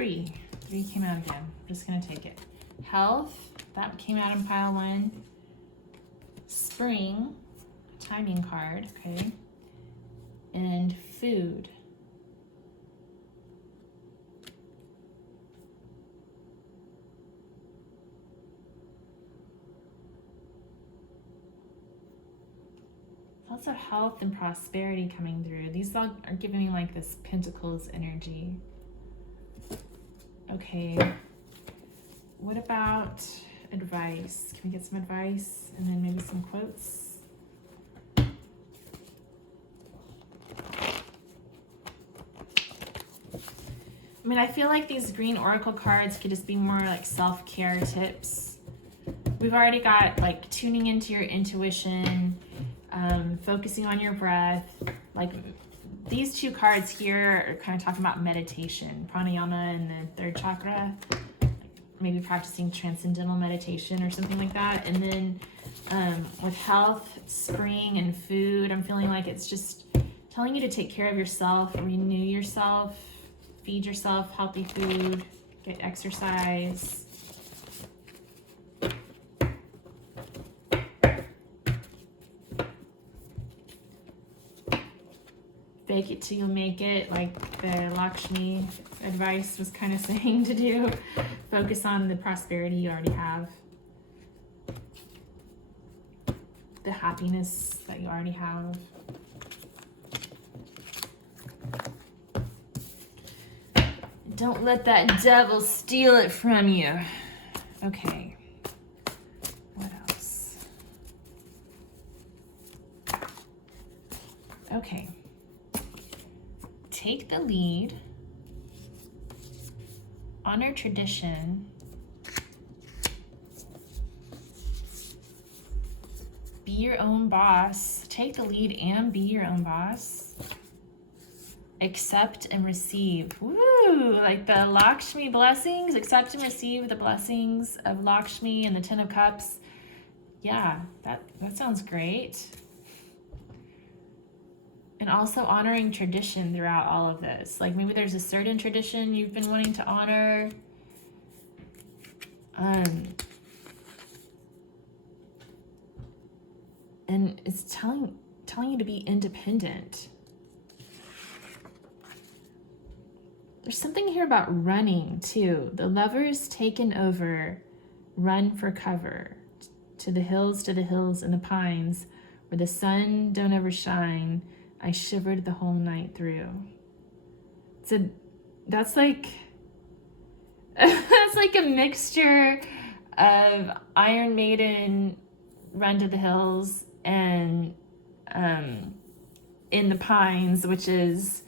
3. 3 came out again. I'm just going to take it. Health, that came out in pile 1. Spring, timing card, okay. And food. Lots of health and prosperity coming through. These all are giving me like this Pentacles energy. Okay. What about advice? Can we get some advice and then maybe some quotes? I mean, I feel like these green oracle cards could just be more like self-care tips. We've already got like tuning into your intuition, focusing on your breath. Like these 2 cards here are kind of talking about meditation, pranayama and the 3rd chakra, maybe practicing transcendental meditation or something like that. And then with health, spring, and food, I'm feeling like it's just telling you to take care of yourself, renew yourself, feed yourself healthy food, get exercise. Fake it till you make it, like the Lakshmi advice was kind of saying to do. Focus on the prosperity you already have. The happiness that you already have. Don't let that devil steal it from you. Okay. What else? Okay. Take the lead. Honor tradition. Be your own boss. Take the lead and be your own boss. Accept and receive. Woo! Like the Lakshmi blessings. Accept and receive the blessings of Lakshmi and the 10 of Cups. Yeah, that sounds great. And also honoring tradition throughout all of this. Like maybe there's a certain tradition you've been wanting to honor. And it's telling you to be independent. There's something here about running too. The Lover's taken over. Run for cover. To the hills, and the pines, where the sun don't ever shine. I shivered the whole night through. So that's like that's like a mixture of Iron Maiden, Run to the Hills, and In the Pines, which is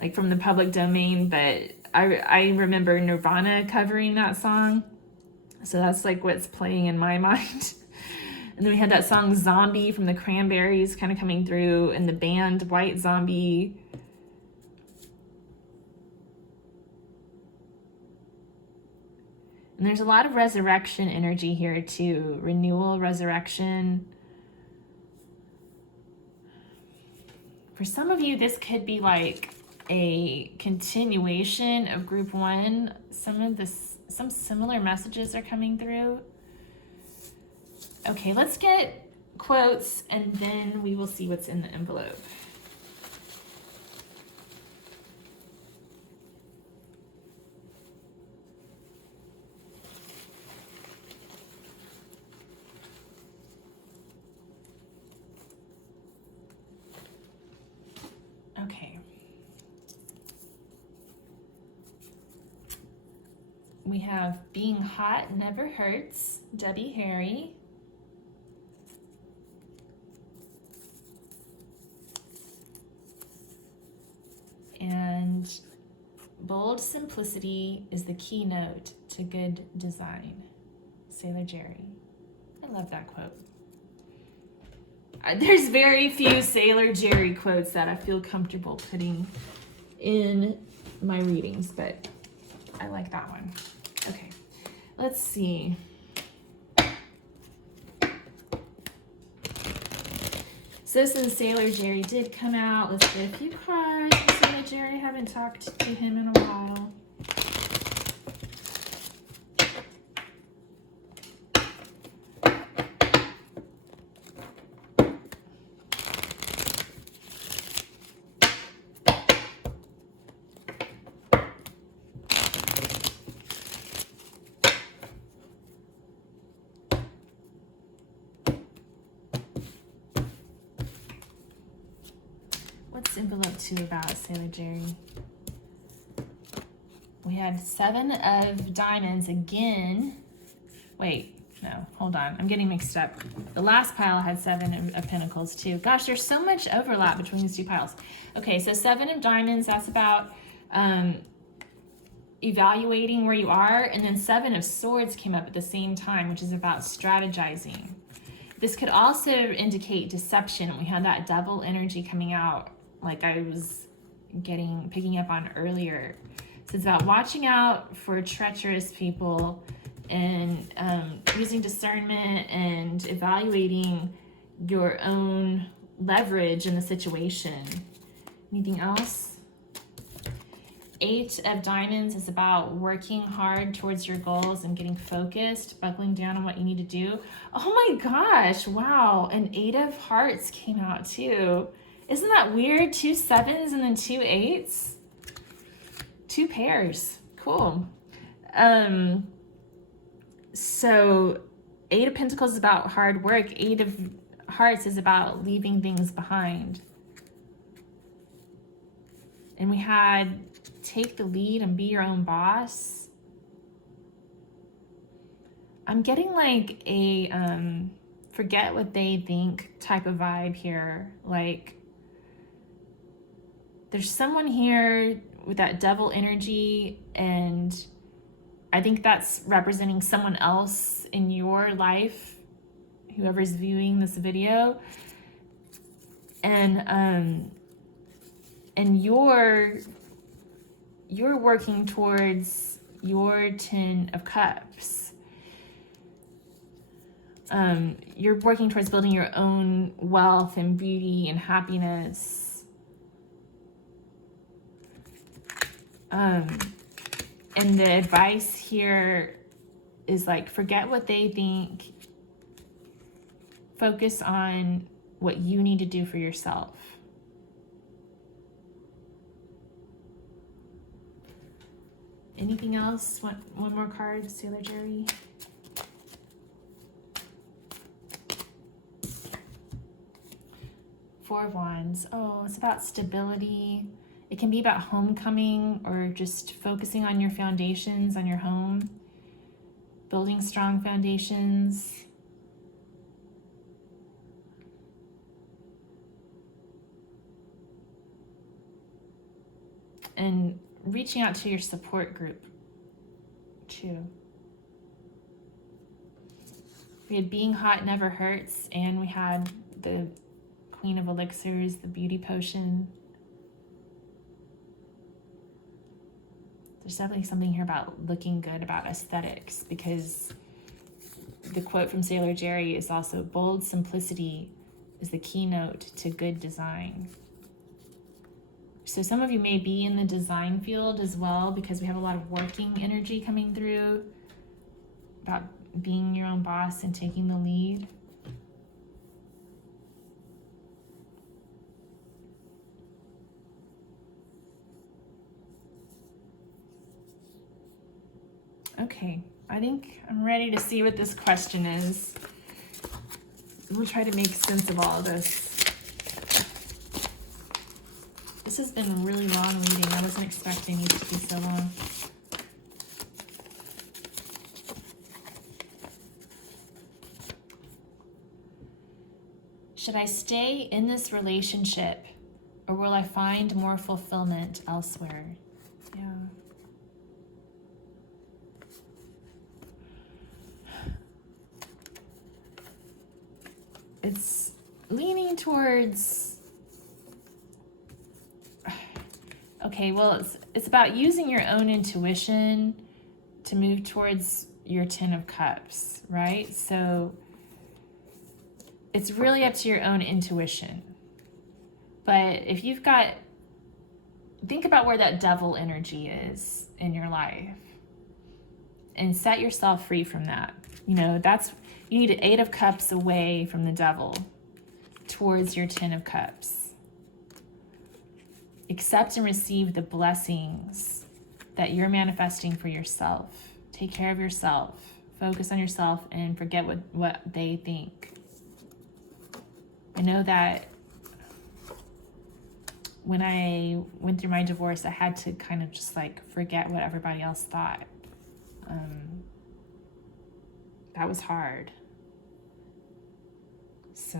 like from the public domain, but I remember Nirvana covering that song. So that's like what's playing in my mind. And then we had that song Zombie from the Cranberries kind of coming through, and the band White Zombie. And there's a lot of resurrection energy here too. Renewal, resurrection. For some of you, this could be like a continuation of group 1. Some similar messages are coming through. Okay, let's get quotes and then we will see what's in the envelope. Okay. We have Being Hot Never Hurts, Debbie Harry. And bold simplicity is the keynote to good design. Sailor Jerry. I love that quote. There's very few Sailor Jerry quotes that I feel comfortable putting in my readings, but I like that one. Okay, let's see. So since Sailor Jerry did come out, let's get a few cards. Sailor Jerry, I haven't talked to him in a while. envelope 2 about, Sailor Jerry? We had 7 of diamonds again. Wait, no, hold on. I'm getting mixed up. The last pile had 7 of pentacles too. Gosh, there's so much overlap between these 2 piles. Okay, so 7 of diamonds, that's about evaluating where you are. And then 7 of swords came up at the same time, which is about strategizing. This could also indicate deception. We had that devil energy coming out, like I was picking up on earlier. So it's about watching out for treacherous people and using discernment and evaluating your own leverage in the situation. Anything else? 8 of diamonds is about working hard towards your goals and getting focused, buckling down on what you need to do. Oh my gosh, wow. And 8 of hearts came out too. Isn't that weird? 2 7s and then 2 8s? 2 pairs. Cool. So 8 of Pentacles is about hard work. 8 of Hearts is about leaving things behind. And we had take the lead and be your own boss. I'm getting like a forget what they think type of vibe here. Like there's someone here with that devil energy, and I think that's representing someone else in your life, whoever's viewing this video. And you're working towards your 10 of Cups. You're working towards building your own wealth and beauty and happiness. And the advice here is like, forget what they think. Focus on what you need to do for yourself. Anything else? One more card, Sailor Jerry. Four of Wands. Oh, it's about stability. It can be about homecoming or just focusing on your foundations, on your home, building strong foundations. And reaching out to your support group too. We had being hot never hurts, and we had the Queen of Elixirs, the beauty potion. There's definitely something here about looking good, about aesthetics, because the quote from Sailor Jerry is also, bold simplicity is the keynote to good design. So some of you may be in the design field as well, because we have a lot of working energy coming through, about being your own boss and taking the lead. Okay, I think I'm ready to see what this question is. We'll try to make sense of all of this. This has been a really long reading. I wasn't expecting it to be so long. Should I stay in this relationship, or will I find more fulfillment elsewhere? Yeah. It's leaning towards, okay, well, it's about using your own intuition to move towards your 10 of Cups, right? So it's really up to your own intuition. But if you've got, think about where that devil energy is in your life and set yourself free from that. You know, you need an 8 of Cups away from the devil towards your 10 of Cups. Accept and receive the blessings that you're manifesting for yourself. Take care of yourself. Focus on yourself and forget what they think. I know that when I went through my divorce, I had to kind of just like forget what everybody else thought. That was hard. So,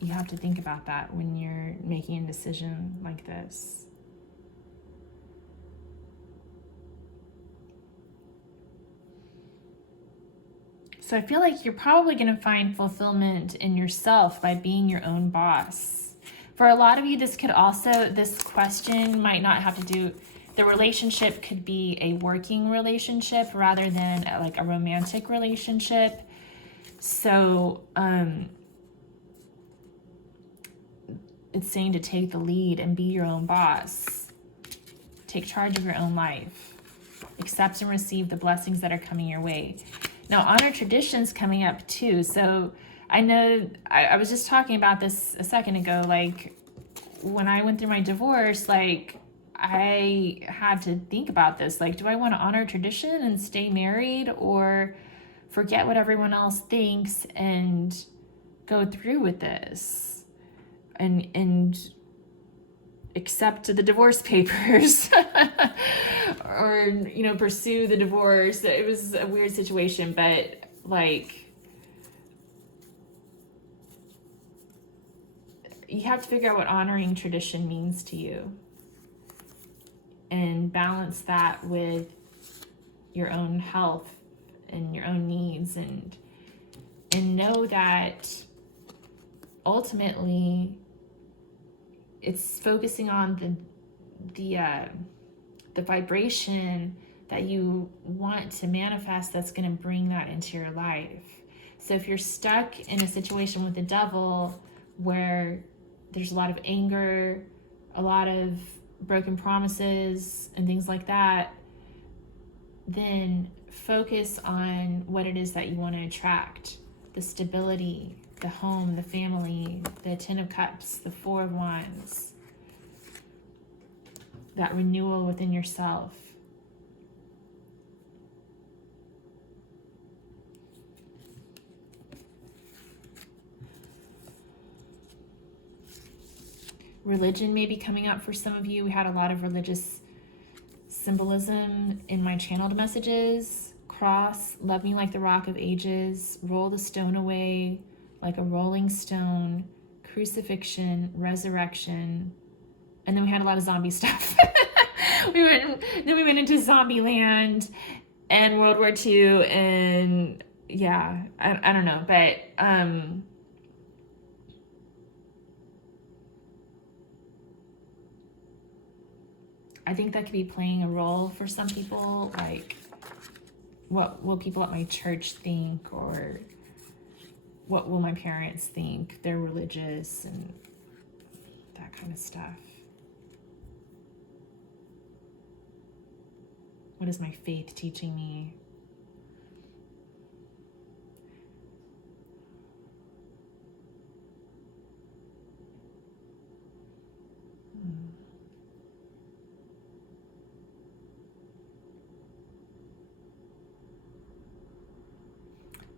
you have to think about that when you're making a decision like this. So I feel like you're probably going to find fulfillment in yourself by being your own boss. For a lot of you, this question might not have to do, the relationship could be a working relationship rather than like a romantic relationship. So it's saying to take the lead and be your own boss. Take charge of your own life. Accept and receive the blessings that are coming your way. Now, honor traditions coming up too. So I know I was just talking about this a second ago. Like when I went through my divorce, like I had to think about this. Like, do I want to honor tradition and stay married, or forget what everyone else thinks and go through with this and accept the divorce papers or, you know, pursue the divorce. It was a weird situation, but like, you have to figure out what honoring tradition means to you and balance that with your own health and your own needs, and know that ultimately it's focusing on the vibration that you want to manifest that's going to bring that into your life. So if you're stuck in a situation with the devil where there's a lot of anger, a lot of broken promises and things like that, then focus on what it is that you want to attract. The stability, the home, the family, the Ten of Cups, the Four of Wands. That renewal within yourself. Religion may be coming up for some of you. We had a lot of religious symbolism in my channeled messages. Cross, love me like the rock of ages, roll the stone away like a rolling stone, crucifixion, resurrection, and then we had a lot of zombie stuff. we went into zombie land and World War II, and yeah, I don't know, but I think that could be playing a role for some people. Like, what will people at my church think, or what will my parents think? They're religious and that kind of stuff. What is my faith teaching me?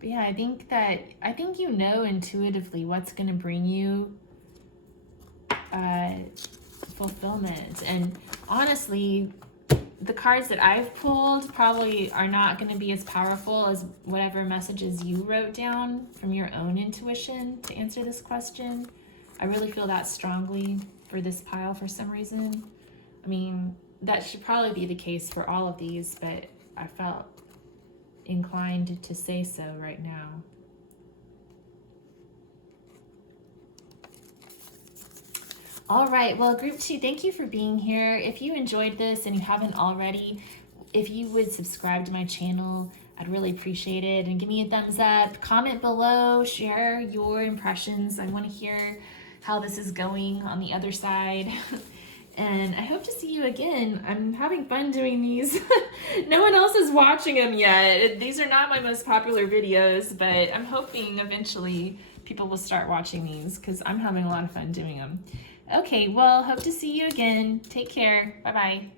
But yeah, I think you know intuitively what's going to bring you fulfillment. And honestly, the cards that I've pulled probably are not going to be as powerful as whatever messages you wrote down from your own intuition to answer this question. I really feel that strongly for this pile for some reason. I mean, that should probably be the case for all of these, but I felt inclined to say so right now. All right, well, group 2, thank you for being here. If you enjoyed this and you haven't already, if you would subscribe to my channel, I'd really appreciate it. And give me a thumbs up, comment below, share your impressions. I want to hear how this is going on the other side. And I hope to see you again. I'm having fun doing these. No one else is watching them yet. These are not my most popular videos, but I'm hoping eventually people will start watching these because I'm having a lot of fun doing them. Okay, well, hope to see you again. Take care. Bye-bye.